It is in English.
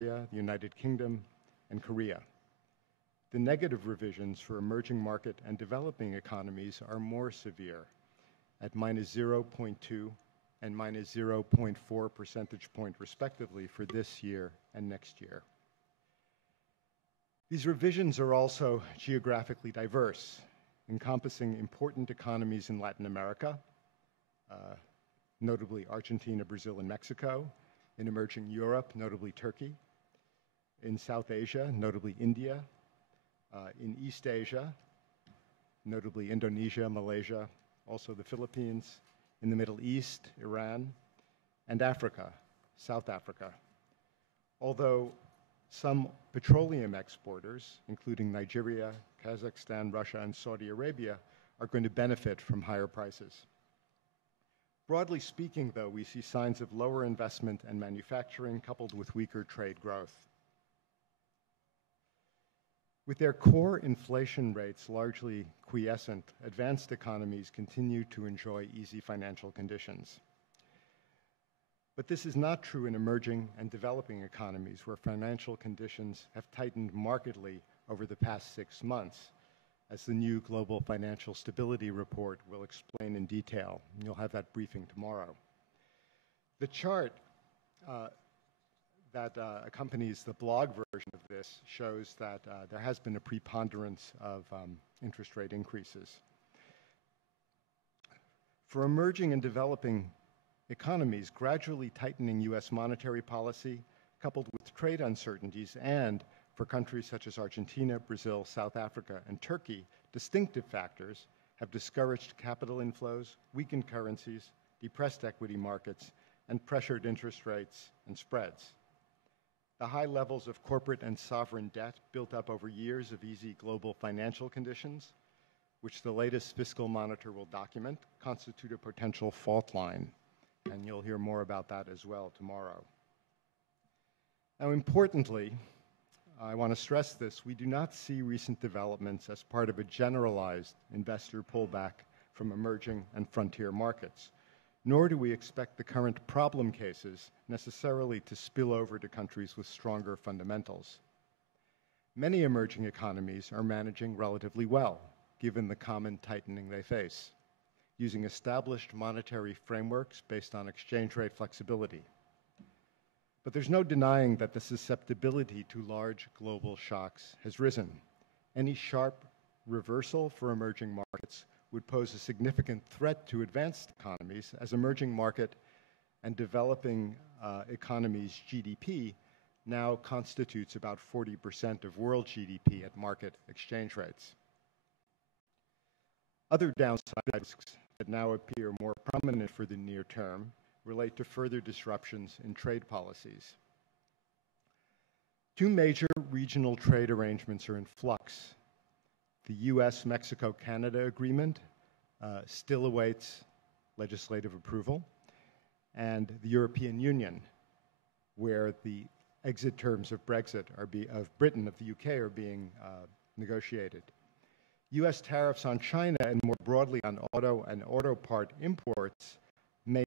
the United Kingdom, and Korea. The negative revisions for emerging market and developing economies are more severe, at minus 0.2 and minus 0.4 percentage point respectively for this year and next year. These revisions are also geographically diverse, encompassing important economies in Latin America, notably Argentina, Brazil, and Mexico, in emerging Europe, notably Turkey, in South Asia, notably India, in East Asia, notably Indonesia, Malaysia, also the Philippines, in the Middle East, Iran, and Africa, South Africa. Although some petroleum exporters, including Nigeria, Kazakhstan, Russia, and Saudi Arabia, are going to benefit from higher prices. Broadly speaking, though, we see signs of lower investment and manufacturing coupled with weaker trade growth. With their core inflation rates largely quiescent, advanced economies continue to enjoy easy financial conditions. But this is not true in emerging and developing economies where financial conditions have tightened markedly over the past 6 months, as the new Global Financial Stability Report will explain in detail. You'll have that briefing tomorrow. The chart that accompanies the blog version of this shows that there has been a preponderance of interest rate increases. For emerging and developing economies, gradually tightening U.S. monetary policy, coupled with trade uncertainties, and for countries such as Argentina, Brazil, South Africa, and Turkey, distinctive factors have discouraged capital inflows, weakened currencies, depressed equity markets, and pressured interest rates and spreads. The high levels of corporate and sovereign debt built up over years of easy global financial conditions, which the latest fiscal monitor will document, constitute a potential fault line. And you'll hear more about that as well tomorrow. Now, importantly, I want to stress this, we do not see recent developments as part of a generalized investor pullback from emerging and frontier markets, nor do we expect the current problem cases necessarily to spill over to countries with stronger fundamentals. Many emerging economies are managing relatively well, given the common tightening they face, using established monetary frameworks based on exchange rate flexibility. But there's no denying that the susceptibility to large global shocks has risen. Any sharp reversal for emerging markets would pose a significant threat to advanced economies, as emerging market and developing economies' GDP now constitutes about 40% of world GDP at market exchange rates. Other downside risks that now appear more prominent for the near term relate to further disruptions in trade policies. Two major regional trade arrangements are in flux. The US-Mexico-Canada agreement still awaits legislative approval, and the European Union, where the exit terms of Brexit of Britain, of the UK, are being negotiated. US tariffs on China and more broadly on auto and auto part imports may